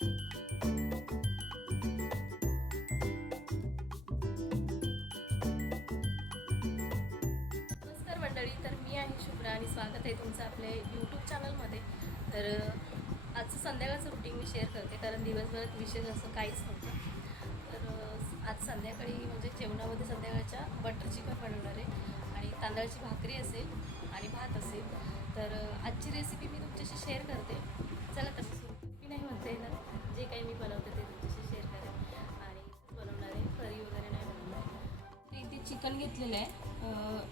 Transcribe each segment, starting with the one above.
नमस्कार मंडळी, तर मी आहे शुभ्रा आणि स्वागत आहे तुमचं आपल्या यूट्यूब चॅनलमध्ये. तर आजचं संध्याकाळचं रुटीन मी शेअर करते, कारण दिवसभरात विशेष असं काहीच नव्हतं. तर आज संध्याकाळी म्हणजे जेवणामध्ये संध्याकाळच्या बटर चिकन बनवणार आहे आणि तांदळाची भाकरी असेल आणि भात असेल. तर आजची रेसिपी मी तुमच्याशी शेअर करते. चला तर मी नाही म्हणते ना, जे काही मी बनवते ते तुमच्याशी शेअर करेन आणि बनवणार आहे, करी वगैरे नाही बनवणार आहे. तर इथे चिकन घेतलेलं आहे,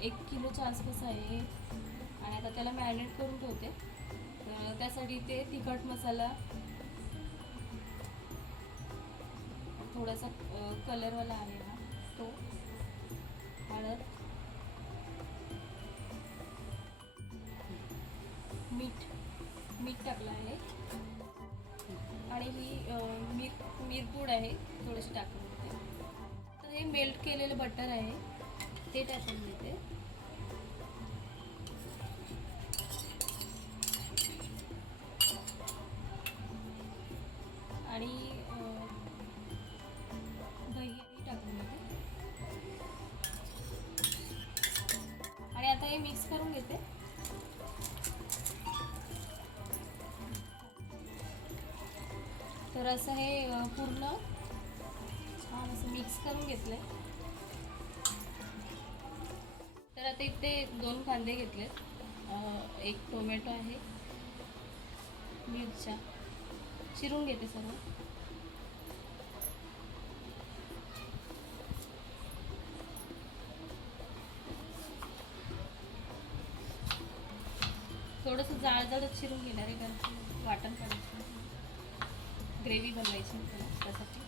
1 किलोच्या आसपास आहे आणि आता त्याला मॅरिनेट करून ठेवते. तर त्यासाठी ते तिखट मसाला, थोडासा कलरवाला आहे ना तो, हळद, मीठ टाकलं आहे आणि ही मिरपूड आहे थोडीशी टाकून देते. तर हे मेल्ट केलेलं बटर आहे ते टाकून देते. आणि दही टाकून देते आणि आता हे मिक्स करून घेते. तर असं हे पूर्ण छान असं मिक्स करून घेतलंय. तर आता इथे 2 कांदे घेतलेत, 1 टोमॅटो आहे, मिरच्या चिरून घेते सर्व. थोडंसं जाडच चिरून घेणार आहे, कारण वाटण करायचं, ग्रेव्ही बनवायची त्यासाठी.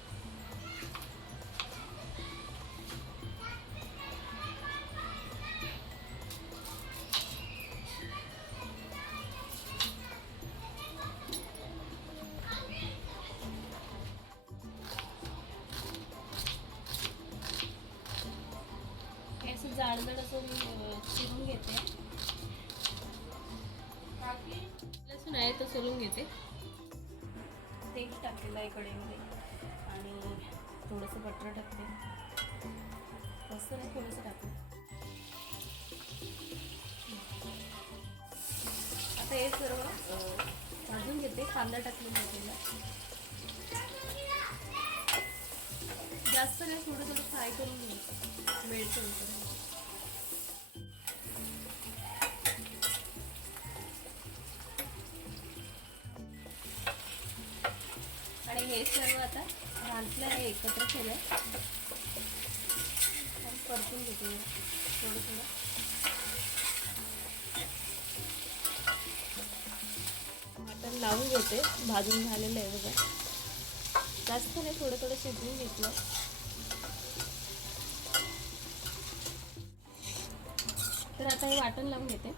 हे असं जाडजड असं मी चिरून घेते. लसूण आहे तर सोलून घेते. तेल टाकलेलं आहे कढईमध्ये आणि थोडंसं बटर टाकते. जास्त नाही, थोडंसं टाकते. आता हे सर्व भाजून घेते. कांदा टाकलेला आहे, जास्त नाही, थोडं फ्राय करून घ्यायचं, मेल्ट करून. आणि हे सर्व आता घातलं आहे, एकत्र केलं आहे, परतून घेते थोडं थोडं. मटण लावून घेते, भाजून झालेलं आहे बघा. जास्त नाही, थोडं थोडं शिजवून घेतलं. तर आता हे वाटण लावून घेते.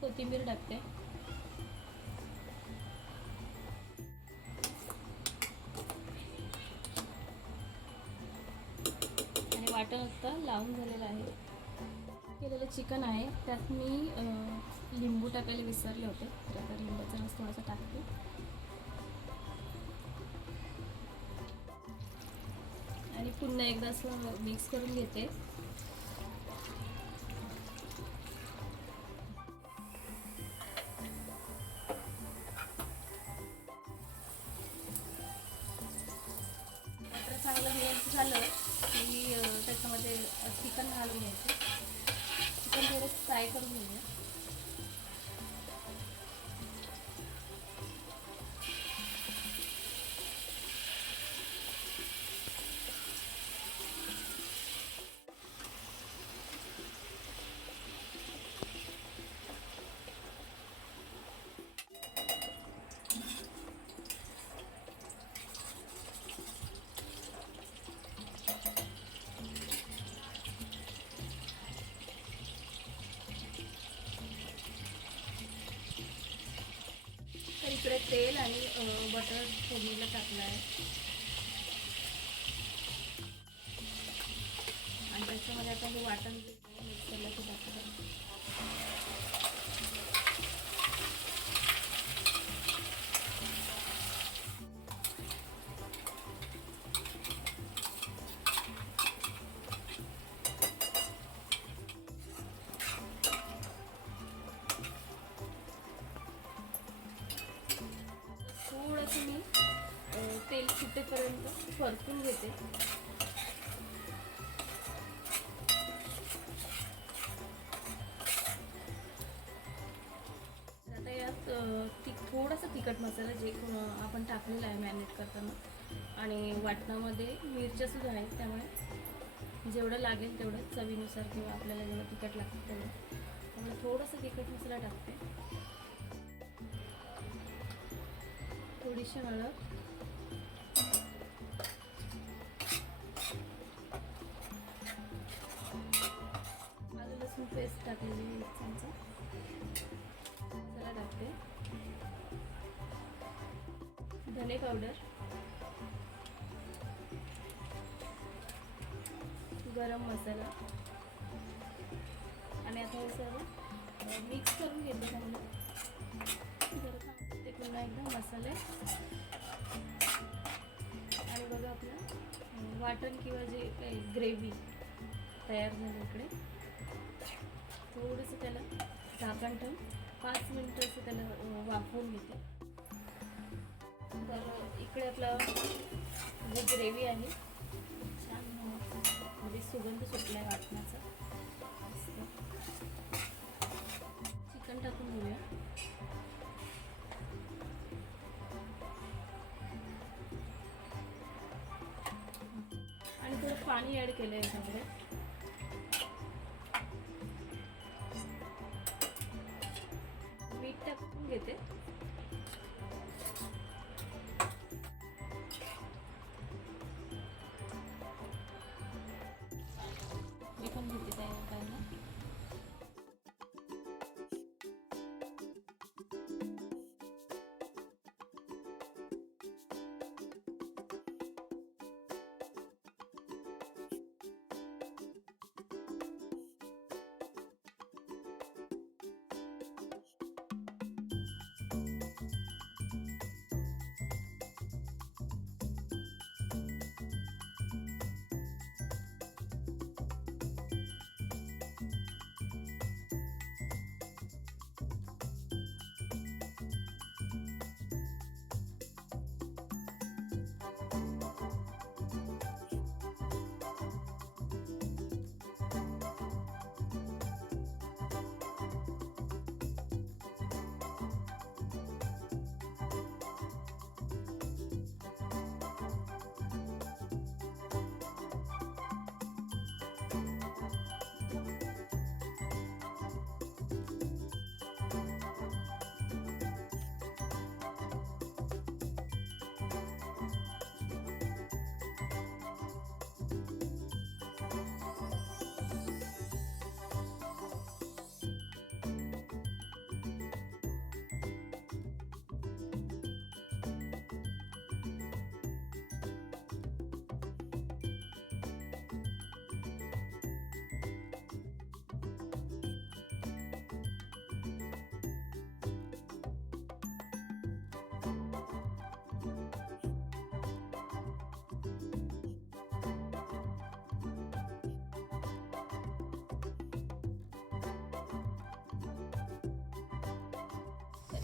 कोथिंबीर टाकते आणि वाटण आता लावून झालेलं आहे. केलेलं चिकन आहे, त्यात मी लिंबू टाकायला विसरले होते, तर आता लिंबाचा रस थोडासा टाकते आणि पुन्हा एकदा असं मिक्स करून घेते. बटर चांगलं मिक्स झालं की त्याच्यामध्ये चिकन घालून घ्यायचं. चिकन थोडं फ्राय करून घेऊया. तर इकडे तेल आणि बटर फोडणीला टाकलं आहे. आता हे वाटण मिक्सरला ते टाकते. थोडंसं मी तेल सुटेपर्यंत परतून घेते. आता यात थोडासा तिखट मसाला जे आपण टाकलेला आहे मॅरिनेट करताना, आणि वाटणामध्ये मिरच्या सुद्धा आहेत, त्यामुळे जेवढं लागेल तेवढं चवीनुसार किंवा आपल्याला जेवढं तिखट लागतं तेवढं, त्यामुळे थोडासा तिखट मसाला टाकते. थोडीशी हळद, आलं लसूण पेस्ट टाकलेली 1 चमचा मसाला टाकते. धने पावडर, गरम मसाला, आणि आता हे सर्व मिक्स करून घेते चांगलं. ते पुन्हा एकदा मसाले, आणि बघा आपलं वाटण किंवा जे काही ग्रेव्ही तयार झालं. इकडे थोडंसं त्याला झाकण ठेवून 5 मिनटं असं त्याला वाफवून घेते. तर इकडे आपला जी ग्रेव्ही आहे छान मध्ये सुगंध सुटला आहे वाटणाचा. चिकन टाकून घेऊया. आणि थोडं पाणी ॲड केलं आहे याच्यामध्ये. मीठ टाकून घेते. मी पण घेते तयार करायला.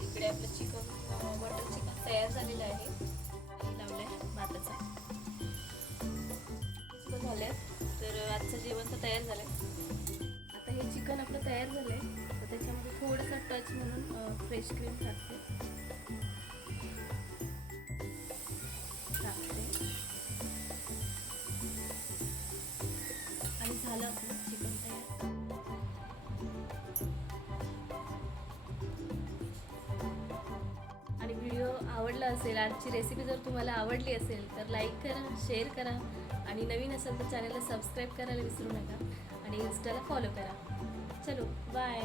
इकडे आपलं चिकन बटर चिकन तयार झालेलं आहे. लावलं आहे भाताचा झालं. तर आजचं जेवण तर तयार झालं आहे. आता हे चिकन आपलं तयार झालं आहे. तर त्याच्यामध्ये थोडासा टच म्हणून फ्रेश क्रीम टाकते. आणि झालं आपलं चिकन तयार. आणि व्हिडिओ आवडला असेल, आजची रेसिपी जर तुम्हाला आवडली असेल तर लाईक करा, शेअर करा, आणि नवीन असेल तर चॅनलला सबस्क्राईब करायला विसरू नका, आणि इंस्टाला फॉलो करा. चलो बाय.